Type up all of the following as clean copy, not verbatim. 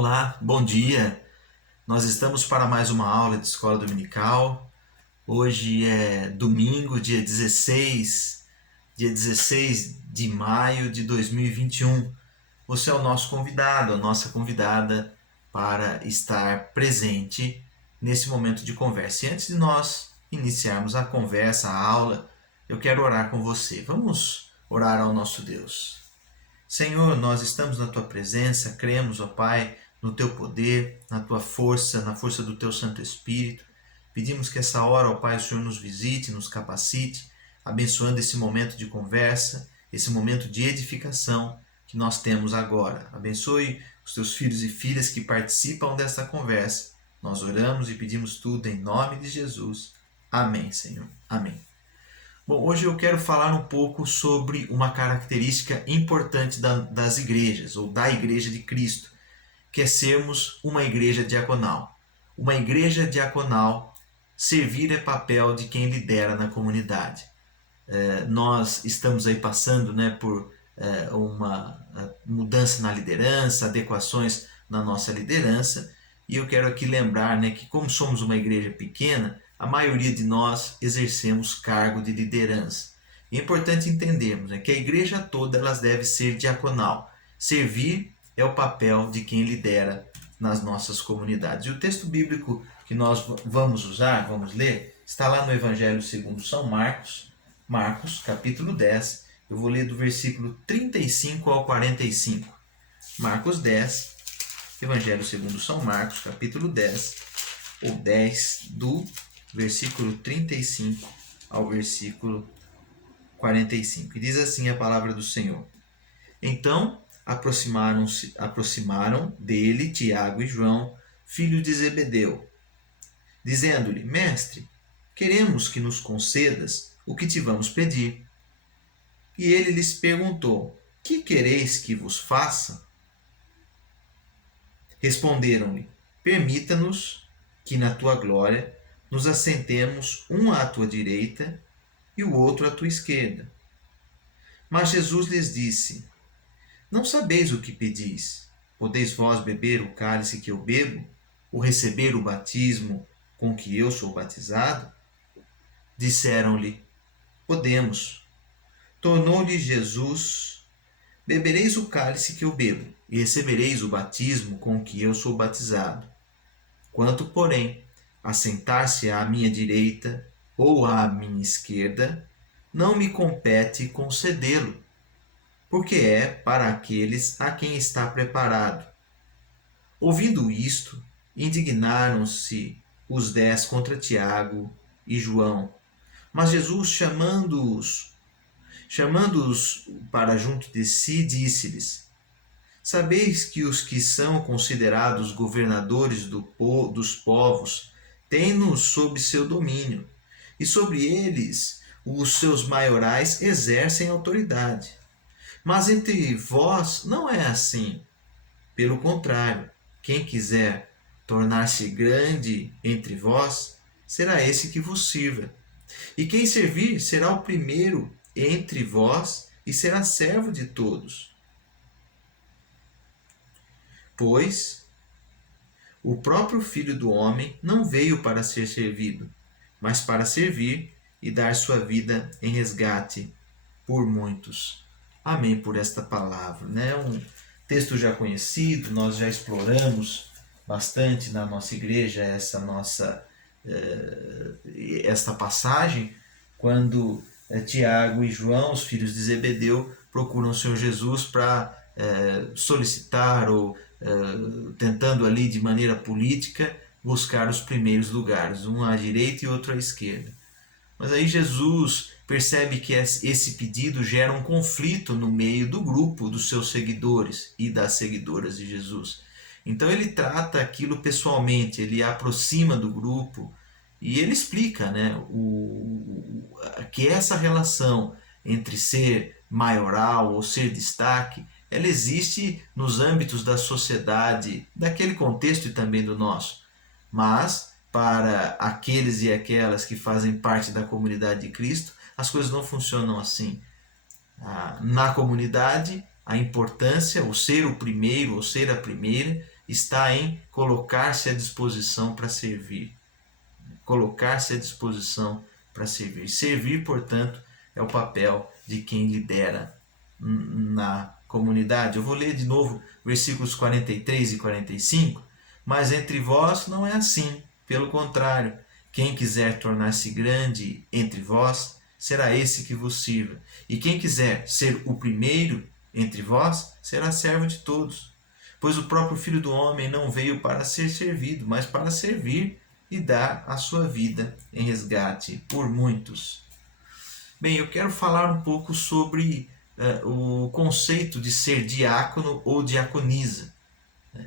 Olá, bom dia. Nós estamos para mais uma aula de escola dominical. Hoje é domingo, dia 16 de maio de 2021. Você é o nosso convidado, a nossa convidada para estar presente nesse momento de conversa. E antes de nós iniciarmos a conversa, a aula, eu quero orar com você. Vamos orar ao nosso Deus. Senhor, nós estamos na Tua presença, cremos, ó Pai, no Teu poder, na Tua força, na força do Teu Santo Espírito. Pedimos que essa hora, ó Pai, o Senhor nos visite, nos capacite, abençoando esse momento de conversa, esse momento de edificação que nós temos agora. Abençoe os Teus filhos e filhas que participam desta conversa. Nós oramos e pedimos tudo em nome de Jesus. Amém, Senhor. Amém. Bom, hoje eu quero falar um pouco sobre uma característica importante das igrejas, ou da Igreja de Cristo, que é sermos uma igreja diaconal. Uma igreja diaconal, servir é papel de quem lidera na comunidade. Nós estamos aí passando por uma mudança na liderança, adequações na nossa liderança, e eu quero aqui lembrar que como somos uma igreja pequena, a maioria de nós exercemos cargo de liderança. É importante entendermos que a igreja toda ela deve ser diaconal. Servir é o papel de quem lidera nas nossas comunidades. E o texto bíblico que nós vamos ler, está lá no Evangelho segundo São Marcos, capítulo 10. Eu vou ler do versículo 35 ao 45. Marcos 10, Evangelho segundo São Marcos, capítulo 10, ou 10, do versículo 35 ao versículo 45. E diz assim a palavra do Senhor. Então aproximaram dele Tiago e João, filhos de Zebedeu, dizendo-lhe: Mestre, queremos que nos concedas o que te vamos pedir. E ele lhes perguntou: Que quereis que vos faça? Responderam-lhe: Permita-nos que na tua glória nos assentemos um à tua direita e o outro à tua esquerda. Mas Jesus lhes disse: Não sabeis o que pedis. Podeis vós beber o cálice que eu bebo, ou receber o batismo com que eu sou batizado? Disseram-lhe: Podemos. Tornou-lhe Jesus: Bebereis o cálice que eu bebo, e recebereis o batismo com que eu sou batizado. Quanto, porém, a sentar-se à minha direita ou à minha esquerda, não me compete concedê-lo, porque é para aqueles a quem está preparado. Ouvindo isto, indignaram-se os 10 contra Tiago e João. Mas Jesus, chamando-os para junto de si, disse-lhes: Sabeis que os que são considerados governadores dos povos têm-nos sob seu domínio, e sobre eles os seus maiorais exercem autoridade. Mas entre vós não é assim. Pelo contrário, quem quiser tornar-se grande entre vós, será esse que vos sirva. E quem servir será o primeiro entre vós e será servo de todos. Pois o próprio Filho do Homem não veio para ser servido, mas para servir e dar sua vida em resgate por muitos. Amém por esta palavra. Um texto já conhecido, nós já exploramos bastante na nossa igreja esta passagem, quando Tiago e João, os filhos de Zebedeu, procuram o Senhor Jesus para solicitar ou tentando ali de maneira política buscar os primeiros lugares, um à direita e outro à esquerda. Mas aí Jesus percebe que esse pedido gera um conflito no meio do grupo dos seus seguidores e das seguidoras de Jesus. Então ele trata aquilo pessoalmente, ele aproxima do grupo e ele explica que essa relação entre ser maioral ou ser destaque, ela existe nos âmbitos da sociedade, daquele contexto e também do nosso. Mas, para aqueles e aquelas que fazem parte da comunidade de Cristo, as coisas não funcionam assim. Na comunidade, a importância, o ser o primeiro ou ser a primeira, está em colocar-se à disposição para servir. Colocar-se à disposição para servir. Servir, portanto, é o papel de quem lidera na comunidade. Eu vou ler de novo versículos 43 e 45. Mas entre vós não é assim. Pelo contrário, quem quiser tornar-se grande entre vós, será esse que vos sirva. E quem quiser ser o primeiro entre vós, será servo de todos. Pois o próprio Filho do Homem não veio para ser servido, mas para servir e dar a sua vida em resgate por muitos. Bem, eu quero falar um pouco sobre o conceito de ser diácono ou diaconisa.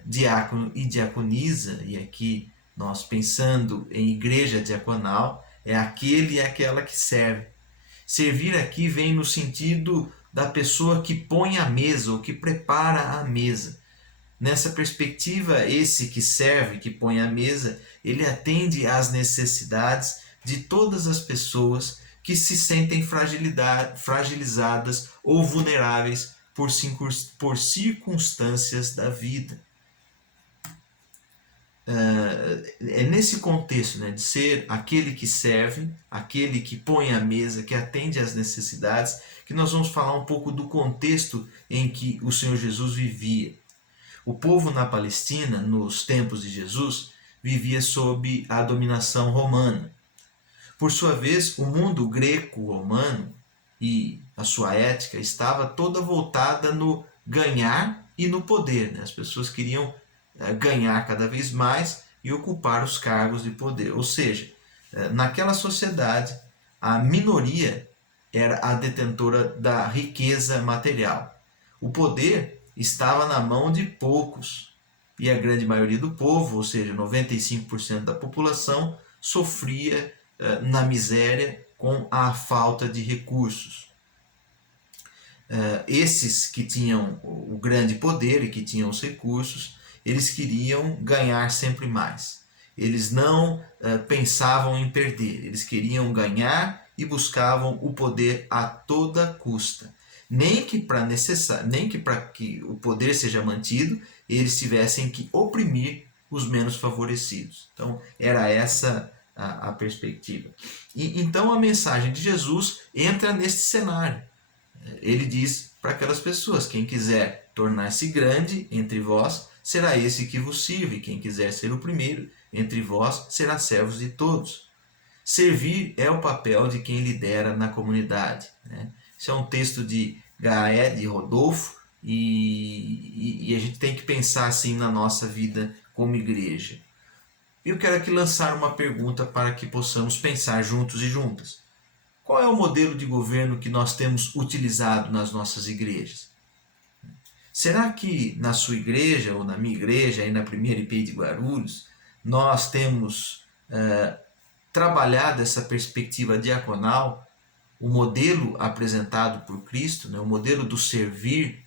Diácono e diaconisa, e aqui nós pensando em igreja diaconal, é aquele e aquela que serve. Servir aqui vem no sentido da pessoa que põe a mesa ou que prepara a mesa. Nessa perspectiva, esse que serve, que põe a mesa, ele atende às necessidades de todas as pessoas que se sentem fragilizadas ou vulneráveis por circunstâncias da vida. É nesse contexto, né, de ser aquele que serve, aquele que põe a mesa, que atende às necessidades, que nós vamos falar um pouco do contexto em que o Senhor Jesus vivia. O povo na Palestina, nos tempos de Jesus, vivia sob a dominação romana. Por sua vez, o mundo greco-romano e a sua ética estava toda voltada no ganhar e no poder. As pessoas queriam ganhar cada vez mais e ocupar os cargos de poder. Ou seja, naquela sociedade, a minoria era a detentora da riqueza material. O poder estava na mão de poucos e a grande maioria do povo, ou seja, 95% da população, sofria na miséria com a falta de recursos. Esses que tinham o grande poder e que tinham os recursos, eles queriam ganhar sempre mais. Eles não pensavam em perder, eles queriam ganhar e buscavam o poder a toda custa. Nem que para que o poder seja mantido, eles tivessem que oprimir os menos favorecidos. Então, era essa a perspectiva. E então a mensagem de Jesus entra neste cenário. Ele diz para aquelas pessoas: quem quiser tornar-se grande entre vós, será esse que vos sirve. Quem quiser ser o primeiro entre vós, será servos de todos. Servir é o papel de quem lidera na comunidade. Esse é um texto de Gaé, de Rodolfo, e a gente tem que pensar assim na nossa vida como igreja. Eu quero aqui lançar uma pergunta para que possamos pensar juntos e juntas. Qual é o modelo de governo que nós temos utilizado nas nossas igrejas? Será que na sua igreja ou na minha igreja, aí na primeira IPI de Guarulhos, nós temos trabalhado essa perspectiva diaconal, o modelo apresentado por Cristo, o modelo do servir?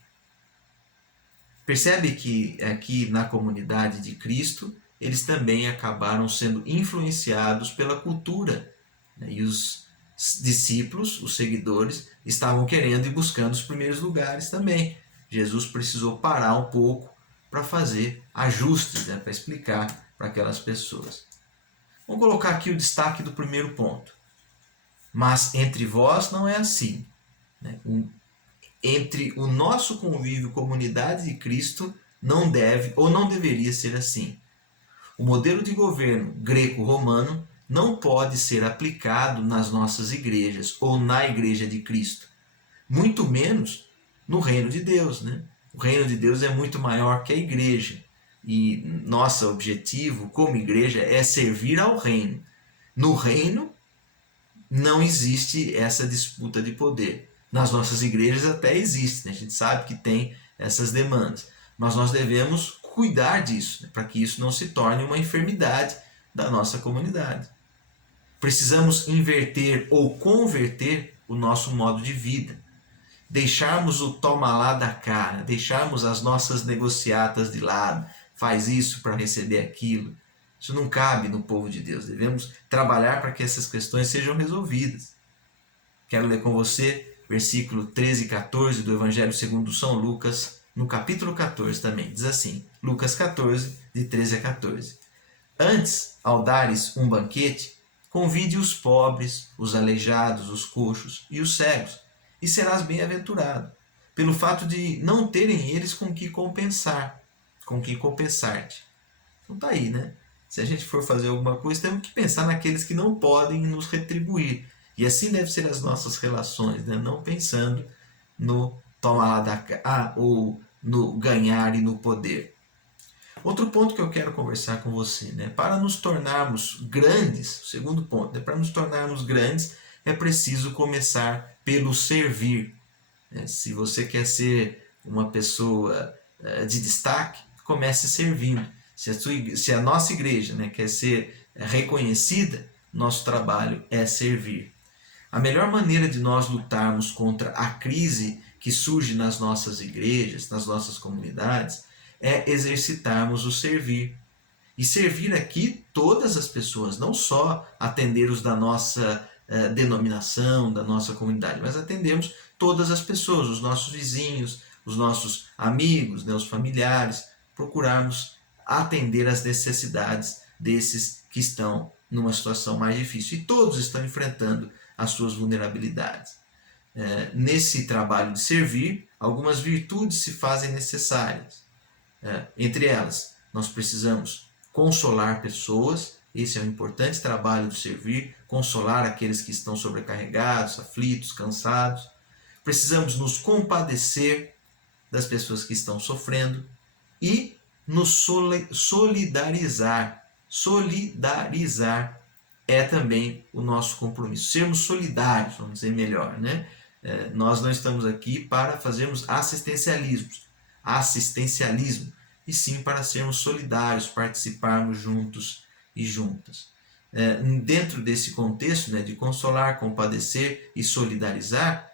Percebe que aqui na comunidade de Cristo, eles também acabaram sendo influenciados pela cultura, e os discípulos, os seguidores, estavam querendo e buscando os primeiros lugares também. Jesus precisou parar um pouco para fazer ajustes, para explicar para aquelas pessoas. Vamos colocar aqui o destaque do primeiro ponto. Mas entre vós não é assim. Entre o nosso convívio, comunidade de Cristo, não deve ou não deveria ser assim. O modelo de governo greco-romano não pode ser aplicado nas nossas igrejas ou na igreja de Cristo. Muito menos no reino de Deus. O reino de Deus é muito maior que a igreja. E nosso objetivo como igreja é servir ao reino. No reino não existe essa disputa de poder. Nas nossas igrejas até existe, a gente sabe que tem essas demandas. Mas nós devemos cuidar disso, para que isso não se torne uma enfermidade da nossa comunidade. Precisamos inverter ou converter o nosso modo de vida. Deixarmos o toma lá da cara, deixarmos as nossas negociatas de lado, faz isso para receber aquilo. Isso não cabe no povo de Deus. Devemos trabalhar para que essas questões sejam resolvidas. Quero ler com você versículo 13 e 14 do Evangelho segundo São Lucas, no capítulo 14 também, diz assim, Lucas 14, de 13 a 14. Antes, ao dares um banquete, convide os pobres, os aleijados, os coxos e os cegos, e serás bem-aventurado, pelo fato de não terem eles com que compensar-te. Então tá aí, né? Se a gente for fazer alguma coisa, temos que pensar naqueles que não podem nos retribuir. E assim devem ser as nossas relações, né? Não pensando no tomar lá da cá ou no ganhar e no poder. Outro ponto que eu quero conversar com você, né? Para nos tornarmos grandes, o segundo ponto, né? Para nos tornarmos grandes é preciso começar pelo servir. Se você quer ser uma pessoa de destaque, comece servindo. Se a nossa igreja, né, quer ser reconhecida, nosso trabalho é servir. A melhor maneira de nós lutarmos contra a crise que surge nas nossas igrejas, nas nossas comunidades, é exercitarmos o servir. E servir aqui todas as pessoas, não só atender os da nossa denominação, da nossa comunidade, mas atendemos todas as pessoas, os nossos vizinhos, os nossos amigos, né, os familiares, procurarmos atender as necessidades desses que estão numa situação mais difícil. E todos estão enfrentando as suas vulnerabilidades. Nesse trabalho de servir, algumas virtudes se fazem necessárias. Entre elas, nós precisamos consolar pessoas, esse é um importante trabalho do servir, consolar aqueles que estão sobrecarregados, aflitos, cansados. Precisamos nos compadecer das pessoas que estão sofrendo e nos solidarizar. Solidarizar é também o nosso compromisso. Sermos solidários, vamos dizer melhor, né? Nós não estamos aqui para fazermos assistencialismo, e sim para sermos solidários, participarmos juntos e juntas. Dentro desse contexto, né, de consolar, compadecer e solidarizar,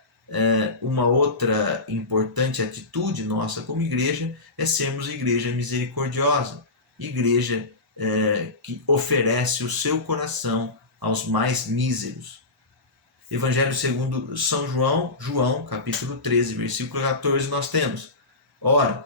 uma outra importante atitude nossa como igreja é sermos igreja misericordiosa, igreja que oferece o seu coração aos mais míseros. Evangelho segundo São João, João, capítulo 13, versículo 14, nós temos: ora,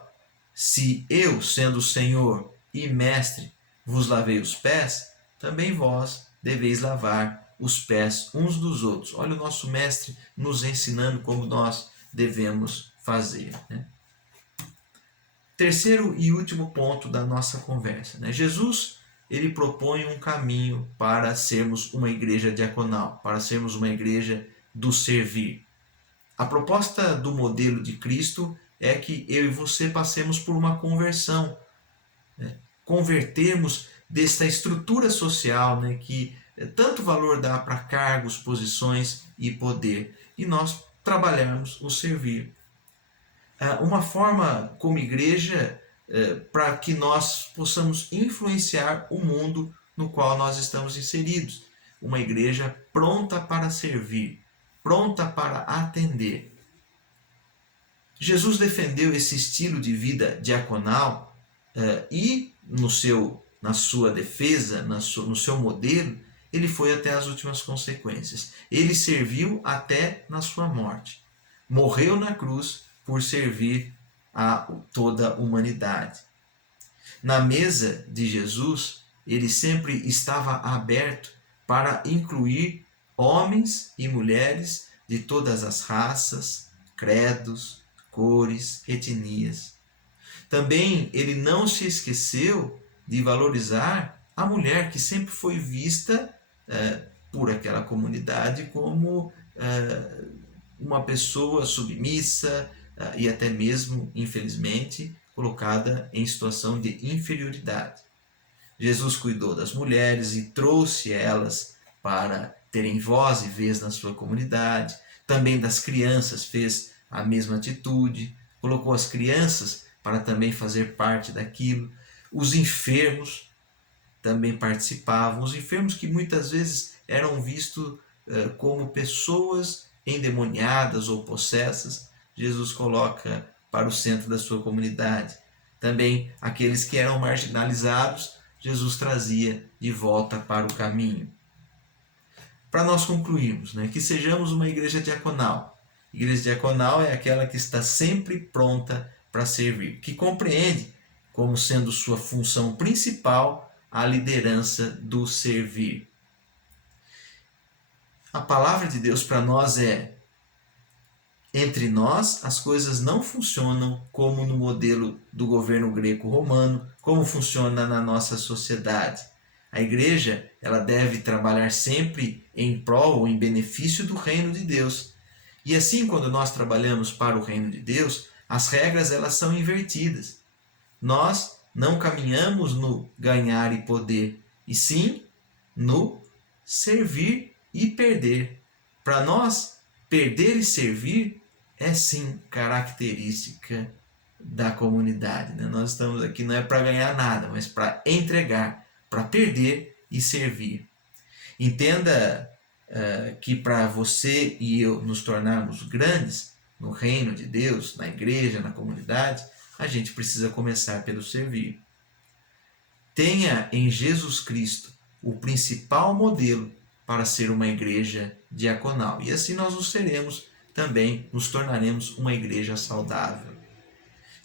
se eu, sendo Senhor e Mestre, vos lavei os pés, também vós deveis lavar os pés uns dos outros. Olha o nosso Mestre nos ensinando como nós devemos fazer, né? Terceiro e último ponto da nossa conversa, né? Jesus, ele propõe um caminho para sermos uma igreja diaconal, para sermos uma igreja do servir. A proposta do modelo de Cristo é que eu e você passemos por uma conversão, né? Convertermos dessa estrutura social, né, que tanto valor dá para cargos, posições e poder, e nós trabalharmos o servir. Uma forma como igreja para que nós possamos influenciar o mundo no qual nós estamos inseridos. Uma igreja pronta para servir, pronta para atender. Jesus defendeu esse estilo de vida diaconal e na sua defesa, no seu modelo, ele foi até as últimas consequências. Ele serviu até na sua morte. Morreu na cruz por servir a toda a humanidade. Na mesa de Jesus, ele sempre estava aberto para incluir homens e mulheres de todas as raças, credos, cores, etnias. Também ele não se esqueceu de valorizar a mulher, que sempre foi vista por aquela comunidade como uma pessoa submissa e até mesmo, infelizmente, colocada em situação de inferioridade. Jesus cuidou das mulheres e trouxe elas para terem voz e vez na sua comunidade. Também das crianças fez a mesma atitude, colocou as crianças para também fazer parte daquilo. Os enfermos também participavam, os enfermos que muitas vezes eram vistos como pessoas endemoniadas ou possessas, Jesus coloca para o centro da sua comunidade. Também aqueles que eram marginalizados, Jesus trazia de volta para o caminho. Para nós concluirmos, né, que sejamos uma igreja diaconal. Igreja diaconal é aquela que está sempre pronta para servir, que compreende como sendo sua função principal a liderança do servir. A palavra de Deus para nós é: entre nós, as coisas não funcionam como no modelo do governo greco-romano, como funciona na nossa sociedade. A igreja, ela deve trabalhar sempre em prol ou em benefício do reino de Deus. E assim, quando nós trabalhamos para o reino de Deus, as regras elas são invertidas. Nós não caminhamos no ganhar e poder, e sim no servir e perder. Para nós, perder e servir é sim característica da comunidade. Né? Nós estamos aqui não é para ganhar nada, mas para entregar, para perder e servir. Entenda que para você e eu nos tornarmos grandes no reino de Deus, na igreja, na comunidade, a gente precisa começar pelo servir. Tenha em Jesus Cristo o principal modelo para ser uma igreja diaconal. E assim nós nos seremos também, nos tornaremos uma igreja saudável.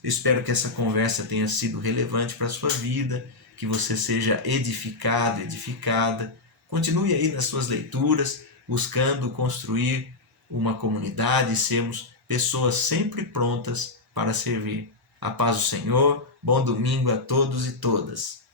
Eu espero que essa conversa tenha sido relevante para a sua vida, que você seja edificado, edificada. Continue aí nas suas leituras, buscando construir uma comunidade e sermos pessoas sempre prontas para servir. A paz do Senhor, bom domingo a todos e todas.